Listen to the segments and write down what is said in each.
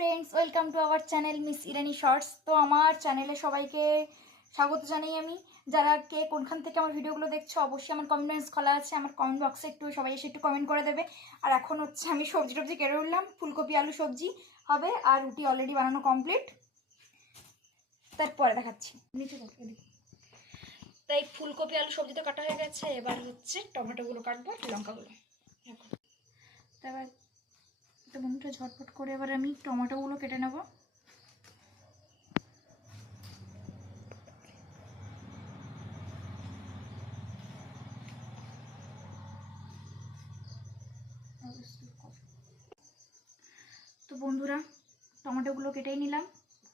Friends, welcome to our channel Miss Irani shorts. তো আমার চ্যানেলে সবাইকে স্বাগত জানাই আমি। যারা কে কোনখান থেকে আমার ভিডিওগুলো দেখছো অবশ্যই আমার কমেন্টস খোলা আছে, আমার কমেন্ট বক্সে একটু সবাই এসে একটু কমেন্ট করে দেবে। আর এখন হচ্ছে আমি সবজি টবজি কেটে উঠলাম, ফুলকপি আলু সবজি হবে আর রুটি অলরেডি বানানো কমপ্লিট, তারপরে দেখাচ্ছি। নিচে তাই ফুলকপি আলু সবজি তো কাটা হয়ে গেছে, এবার হচ্ছে টমেটোগুলো কাটবো, লঙ্কাগুলো। তারপর তো বন্ধুটা ঝটপট করে এবার আমি টমেটোগুলো কেটে নেব। তো বন্ধুরা টমেটোগুলো কেটেই নিলাম।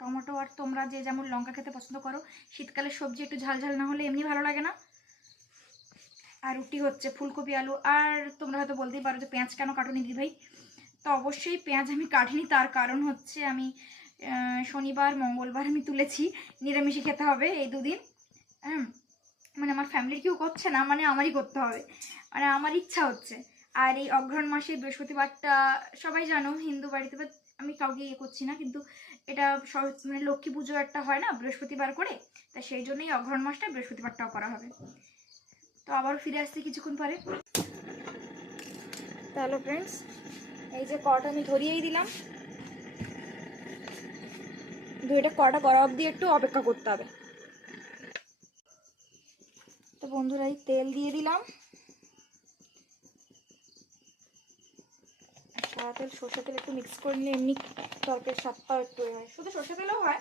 টমেটো আর তোমরা যে যেমন লঙ্কা খেতে পছন্দ করো, শীতকালের সবজি একটু ঝাল ঝাল না হলে এমনি ভালো লাগে না। আর রুটি হচ্ছে ফুলকপি আলু। আর তোমরা হয়তো বলতেই পারো যে পেঁয়াজ কেন কাটুনি দিদি ভাই। তো অবশ্যই পেঁয়াজ আমি কাটিনি, তার কারণ হচ্ছে আমি শনিবার মঙ্গলবার আমি তুলেছি, নিরামিষই খেতে হবে এই দুদিন। মানে আমার ফ্যামিলির কেউ করছে না, মানে আমারই করতে হবে, মানে আমার ইচ্ছা হচ্ছে। আর এই অঘ্রাণ মাসে বৃহস্পতিবারটা সবাই জানো হিন্দু বাড়িতে, বাট আমি কাউকে ইয়ে করছি না, কিন্তু এটা মানে লক্ষ্মী পুজো একটা হয় না বৃহস্পতিবার করে, তা সেই জন্যই অঘ্রাণ মাসটা বৃহস্পতিবারটাও করা হবে। তো আবার ফিরে আসছি কিছুক্ষণ পরে। তাহলে ফ্রেন্ডস এই যে কড়াটা আমি ধরিয়েই দিলাম, এটা কড়া করা অবধি একটু অপেক্ষা করতে হবে। তো বন্ধুরা এই তেল দিয়ে দিলাম, সাদা তেল সর্ষে তেল একটু মিক্স করে নিলে এমনি তরকারির স্বাদটাও একটু হয়, শুধু সর্ষে তেলেও হয়,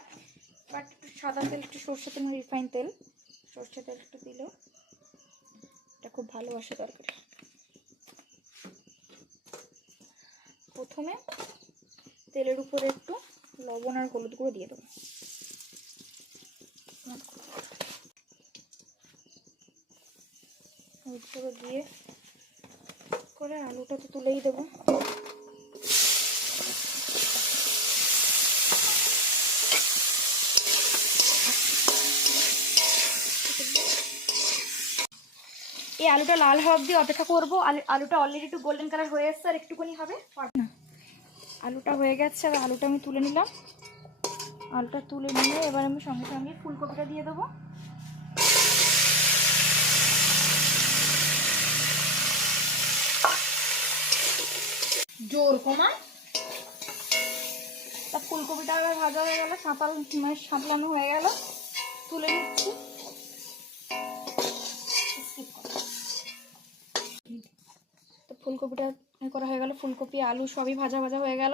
বাট একটু সাদা তেল একটু সর্ষে তেল রিফাইন তেল সর্ষে তেল একটু দিলেও এটা খুব ভালোবাসে তরকারি। প্রথমে তেলের উপরে একটু লবণ আর হলুদ গুঁড়ো দিয়ে দেবো, হলুদ গুঁড়ো দিয়ে করে আলুটা তো তুলেই দেবো। এই আলুটা লাল হওয়া অবধি অপেক্ষা করবো। আলুটা অলরেডি একটু গোল্ডেন কালার হয়ে এসছে, আর একটুখানি হবে না। আলুটা হয়ে গেছে, আর আলুটা আমি তুলে নিলাম। আলুটা তুলে নিয়ে এবার আমি সঙ্গে সঙ্গে ফুলকপিটা দিয়ে দেবো। জোর কমা তা ফুলকপিটা এবার ভাজা হয়ে গেল, মানে সাঁতলানো হয়ে গেল, তুলে নিচ্ছি। তো ফুলকপিটা করা হয়ে গেল, ফুলকপি আলু সবই ভাজা ভাজা হয়ে গেল।